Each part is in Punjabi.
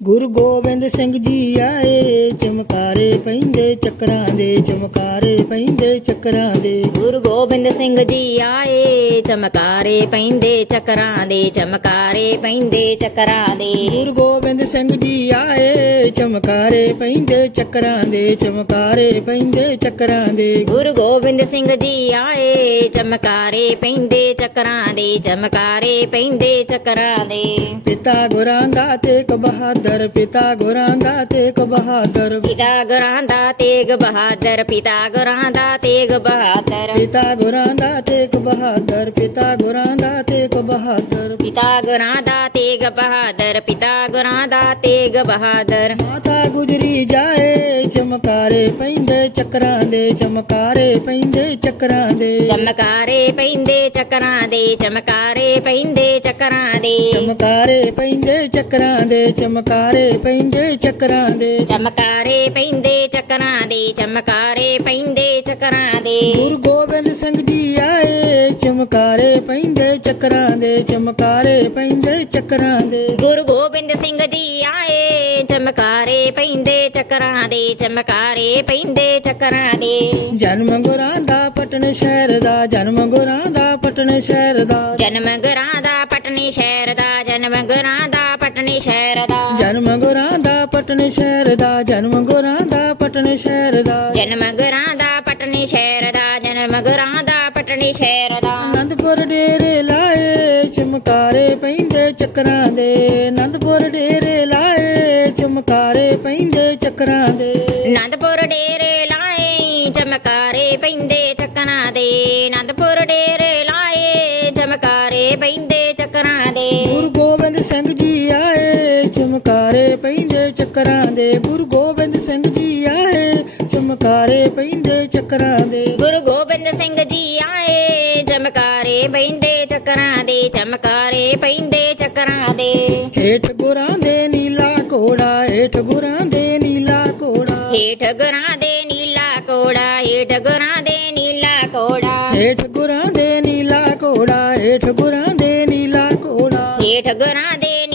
ਗੁਰੂ ਗੋਬਿੰਦ ਸਿੰਘ ਜੀ ਆਏ ਚਮਕਾਰੇ ਪੈਂਦੇ ਚੱਕਰਾਂ ਦੇ ਚਮਕਾਰੇ ਪੈਂਦੇ ਚੱਕਰਾਂ ਦੇ। ਗੁਰੂ ਗੋਬਿੰਦ ਸਿੰਘ ਜੀ ਆਏ ਚਮਕਾਰੇ ਪੈਂਦੇ ਚੱਕਰਾਂ ਦੇ ਚਮਕਾਰੇ ਪੈਂਦੇ ਚੱਕਰਾਂ ਦੇ। ਗੁਰੂ ਗੋਬਿੰਦ ਸਿੰਘ ਜੀ ਆਏ ਚਮਕਾਰੇ ਪੈਂਦੇ ਚੱਕਰਾਂ ਦੇ ਚਮਕਾਰੇ ਪੈਂਦੇ ਚੱਕਰਾਂ ਦੇ। ਗੁਰੂ ਗੋਬਿੰਦ ਸਿੰਘ ਜੀ ਆਏ ਚਮਕਾਰੇ ਪੈਂਦੇ ਚੱਕਰਾਂ ਦੇ ਚਮਕਾਰੇ ਪੈਂਦੇ ਚੱਕਰਾਂ ਦੇ। ਪਿਤਾ ਗੁਰਾਂ ਦਾ ਤੇਗ ਬਹਾਦਰ बहादुर पिता गुरांदा तेग बहादुर। पिता गुरांदा तेग बहादुर पिता गुरांदा तेग बहादुर। पिता गुरांदा तेग बहादुर पिता गुरांदा तेग बहादुर। पिता गुरांदा तेग बहादुर पिता गुरांदा तेग बहादुर। माता गुजरी जाए चमकारे पैंदे चक्रा दे चमकारे पैंदे चक्रा दे चमकारे पैंदे चक्रा दे चमकारे पैंदे चक्रा दे चमकारे पैंदे चक्रा दे चमकारे ਚਮਕਾਰੇ ਪੈਂਦੇ ਚੱਕਰਾਂ ਦੇ। ਚਮਕਾਰੇ ਪੈਂਦੇ ਚੱਕਰਾਂ ਦੇ ਚਮਕਾਰੇ ਪੈਂਦੇ ਚੱਕਰਾਂ ਦੇ। ਗੁਰੂ ਗੋਬਿੰਦ ਸਿੰਘ ਜੀ ਆਏ ਚਮਕਾਰੇ ਪੈਂਦੇ ਚੱਕਰਾਂ ਦੇ ਚਮਕਾਰੇ ਪੈਂਦੇ ਚੱਕਰਾਂ ਦੇ। ਗੁਰੂ ਗੋਬਿੰਦ ਸਿੰਘ ਜੀ ਆਏ ਚਮਕਾਰੇ ਪੈਂਦੇ ਚੱਕਰਾਂ ਦੇ ਚਮਕਾਰੇ ਪੈਂਦੇ ਚੱਕਰਾਂ ਦੇ। ਜਨਮ ਗੁਰਾਂ ਦਾ ਪਟਨ ਸ਼ਹਿਰ ਦਾ ਜਨਮ ਗੁਰਾਂ ਦਾ ਪਟਨ ਸ਼ਹਿਰ ਦਾ। ਜਨਮ ਗੁਰਾਂ ਦਾ ਪਟਨੀ ਸ਼ਹਿਰ ਦਾ ਜਨਮ ਗੁਰਾਂ ਦਾ ਪਟਨੀ ਸ਼ਹਿਰ ਦਾ। ਜਨਮ ਗੁਰਾਂ ਦਾ ਪਟਨ ਸ਼ਹਿਰ ਦਾ। ਜਨਮ ਗੁਰਾਂ ਦਾ ਪਟਨ ਸ਼ਹਿਰ ਦਾ। ਜਨਮ ਗੁਰਾਂ ਦਾ ਪਟਨੀ ਸ਼ਹਿਰ ਦਾ। ਜਨਮ ਗੁਰਾਂ ਦਾ ਪਟਨੀ ਸ਼ਹਿਰ ਦਾ। ਆਨੰਦਪੁਰ ਡੇਰੇ ਲਾਏ ਚਮਕਾਰੇ ਪੈਂਦੇ ਚੱਕਰਾਂ ਦੇ। ਆਨੰਦਪੁਰ ਡੇਰੇ ਲਾਏ ਚਮਕਾਰੇ ਪੈਂਦੇ ਚੱਕਰਾਂ ਦੇ। ਆਨੰਦਪੁਰ ਡੇਰੇ ਲਾਏ ਚਮਕਾਰੇ ਪੈਂਦੇ ਚੱਕਰਾਂ ਦੇ। ਆਨੰਦਪੁਰ ਡੇਰੇ ਲਾਏ ਚਮਕਾਰੇ ਪੈਂਦੇ ਚੱਕਰਾਂ ਚੱਕਰਾਂ ਦੇ ਗੁਰੂ ਗੋਬਿੰਦ ਸਿੰਘ ਜੀ ਆਏ। ਚਮਕਾਰੇ ਪੈਂਦੇ ਚੱਕਰਾਂ ਦੇ। ਗੁਰੂ ਗੋਬਿੰਦ ਸਿੰਘ ਜੀ ਆਏ ਚਮਕਾਰੇ ਪੈਂਦੇ ਚੱਕਰਾਂ ਦੇ ਚਮਕਾਰੇ ਪੈਂਦੇ ਚੱਕਰਾਂ ਦੇ। ਹੇਠ ਗੁਰਾਂ ਦੇ ਨੀਲਾ ਘੋੜਾ ਹੇਠ ਗੁਰਾਂ ਦੇ ਨੀਲਾ ਘੋੜਾ। ਹੇਠ ਗੁਰਾਂ ਦੇ ਨੀਲਾ ਕੋੜਾ ਹੇਠ ਗੁਰਾਂ ਦੇ ਨੀਲਾ ਕੋੜਾ ਹੇਠ ਗੁਰਾਂ ਦੇ ਨੀਲਾ ਘੋੜਾ ਹੇਠ ਗੁਰਾਂ ਦੇ ਨੀਲਾ ਘੋੜਾ। ਹੇਠ ਗੁਰਾਂ ਦੇ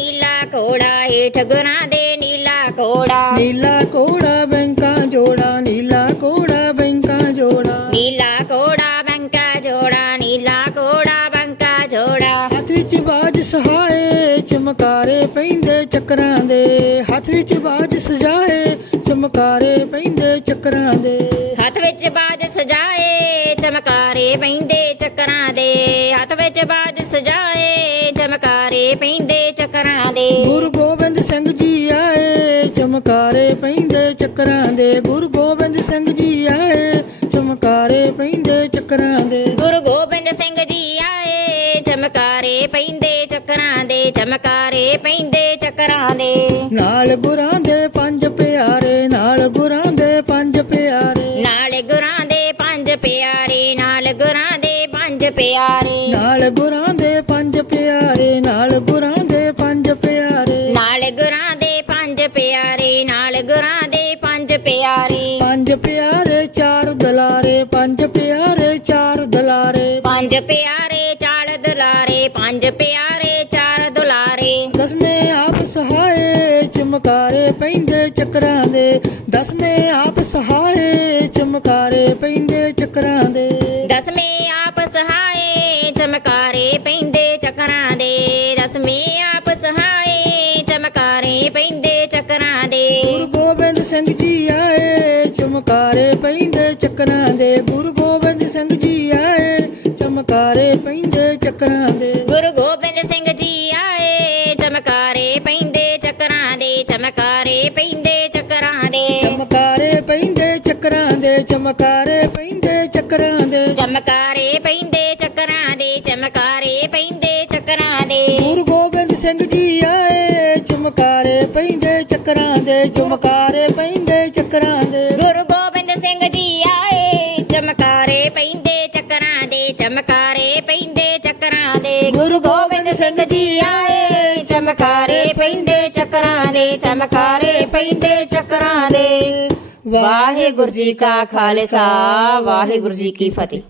ਕੋੜਾ ਹੇਠ ਗੁਰਾਂ ਦੇ ਨੀਲਾ ਕੋੜਾ ਨੀਲਾ ਘੋੜਾ ਬੈਂਕਾਂ ਜੋੜਾ ਨੀਲਾ ਘੋੜਾ ਬੈਂਕਾਂ ਜੋੜਾ। ਨੀਲਾ ਕੋੜਾ ਬੰਕਾ ਜੋੜਾ ਨੀਲਾ ਕੋੜਾ ਬੰਕਾ ਜੋੜਾ। ਹੱਥ ਵਿੱਚ ਬਾਜ ਸਹਾਏ ਚਮਕਾਰੇ ਪੈਂਦੇ ਚੱਕਰਾਂ ਦੇ। ਹੱਥ ਵਿੱਚ ਬਾਜ ਸਜਾਏ ਚਮਕਾਰੇ ਪੈਂਦੇ ਚੱਕਰਾਂ ਦੇ। ਹੱਥ ਵਿੱਚ ਬਾਜ ਸਜਾਏ ਚਮਕਾਰੇ ਪੈਂਦੇ ਚੱਕਰਾਂ ਦੇ। ਹੱਥ ਵਿੱਚ ਬਾਜ ਚਮਕਾਰੇ ਪੈਂਦੇ ਚੱਕਰਾਂ ਦੇ। ਗੁਰੂ ਗੋਬਿੰਦ ਸਿੰਘ ਜੀ ਆਏ ਚਮਕਾਰੇ ਪੈਂਦੇ ਚੱਕਰਾਂ ਦੇ। ਗੁਰੂ ਗੋਬਿੰਦ ਸਿੰਘ ਜੀ ਆਏ ਚਮਕਾਰੇ ਪੈਂਦੇ ਚੱਕਰਾਂ ਦੇ। ਗੁਰੂ ਗੋਬਿੰਦ ਸਿੰਘ ਜੀ ਆਏ ਚਮਕਾਰੇ ਪੈਂਦੇ ਚੱਕਰਾਂ ਦੇ। ਚਮਕਾਰੇ ਪੈਂਦੇ ਚੱਕਰਾਂ ਦੇ। ਨਾਲ ਗੁਰਾਂ ਦੇ ਪੰਜ ਪਿਆਰੇ ਨਾਲ ਗੁਰਾਂ ਦੇ ਪੰਜ ਪਿਆਰੇ। ਨਾਲ ਗੁਰਾਂ ਦੇ ਪੰਜ ਪਿਆਰੇ ਨਾਲ ਗੁਰਾਂ ਦੇ ਪੰਜ ਪਿਆਰੇ। ਨਾਲ ਗੁਰਾਂ ਪਿਆਰੇ ਨਾਲ ਗੁਰਾਂ ਦੇ ਪੰਜ ਪਿਆਰੇ। ਨਾਲ ਗੁਰਾਂ ਦੇ ਪੰਜ ਪਿਆਰੇ ਨਾਲ ਗੁਰਾਂ ਦੇ ਪੰਜ ਪਿਆਰੇ। ਪੰਜ ਪਿਆਰੇ ਚਾਰ ਦਲਾਰੇ ਪੰਜ ਪਿਆਰੇ ਚਾਰ ਦਲਾਰੇ। ਪੰਜ ਪਿਆਰੇ ਚਾਲ ਦੁਲਾਰੇ ਪੰਜ ਪਿਆਰੇ ਚਾਰ ਦੁਲਾਰੇ। ਦਸਵੇਂ ਆਪ ਸਹਾਏ ਚਮਕਾਰੇ ਪੈਂਦੇ ਚੱਕਰਾਂ ਦੇ। ਦਸਵੇਂ ਆਪ ਸਹਾਏ ਚਮਕਾਰੇ ਪੈਂਦੇ ਚੱਕਰਾਂ ਪੈਂਦੇ ਚੱਕਰਾਂ ਦੇ ਦਸਵੇਂ ਆਪ ਸਹਾਏ ਚਮਕਾਰੇ ਪੈਂਦੇ ਚੱਕਰਾਂ ਦੇ। ਗੁਰੂ ਗੋਬਿੰਦ ਸਿੰਘ ਜੀ ਆਏ ਚਮਕਾਰੇ ਪੈਂਦੇ ਚੱਕਰਾਂ ਦੇ। ਗੁਰੂ ਗੋਬਿੰਦ ਸਿੰਘ ਜੀ ਆਏ ਚਮਕਾਰੇ ਪੈਂਦੇ ਚੱਕਰਾਂ ਦੇ। ਗੁਰੂ ਗੋਬਿੰਦ ਸਿੰਘ ਜੀ ਆਏ ਚਮਕਾਰੇ ਪੈਂਦੇ ਚੱਕਰਾਂ ਦੇ ਚਮਕਾਰੇ ਪੈਂਦੇ ਚੱਕਰਾਂ ਦੇ। ਚਮਕਾਰੇ ਪੈਂਦੇ ਚੱਕਰਾਂ ਦੇ ਚਮਕਾਰੇ ਪੈਂਦੇ ਚੱਕਰਾਂ ਦੇ। ਚਮਕਾਰੇ ਪੈਂਦੇ ਗੋਬਿੰਦ ਸਿੰਘ ਜੀ ਆਏ ਚਮਕਾਰੇ ਪੈਂਦੇ ਚੱਕਰਾਂ ਦੇ ਚਮਕਾਰੇ ਪੈਂਦੇ ਚੱਕਰਾਂ ਦੇ। ਗੁਰੂ ਗੋਬਿੰਦ ਸਿੰਘ ਜੀ ਆਏ ਚਮਕਾਰੇ ਪੈਂਦੇ ਚੱਕਰਾਂ ਦੇ ਚਮਕਾਰੇ ਪੈਂਦੇ ਚੱਕਰਾਂ ਦੇ। ਗੁਰੂ ਗੋਬਿੰਦ ਸਿੰਘ ਜੀ ਆਏ ਚਮਕਾਰੇ ਪੈਂਦੇ ਚੱਕਰਾਂ ਦੇ ਚਮਕਾਰੇ ਪੈਂਦੇ ਚੱਕਰਾਂ ਦੇ। ਵਾਹਿਗੁਰੂ ਜੀ ਕਾ ਖਾਲਸਾ ਵਾਹਿਗੁਰੂ ਜੀ ਕੀ ਫਤਿਹ।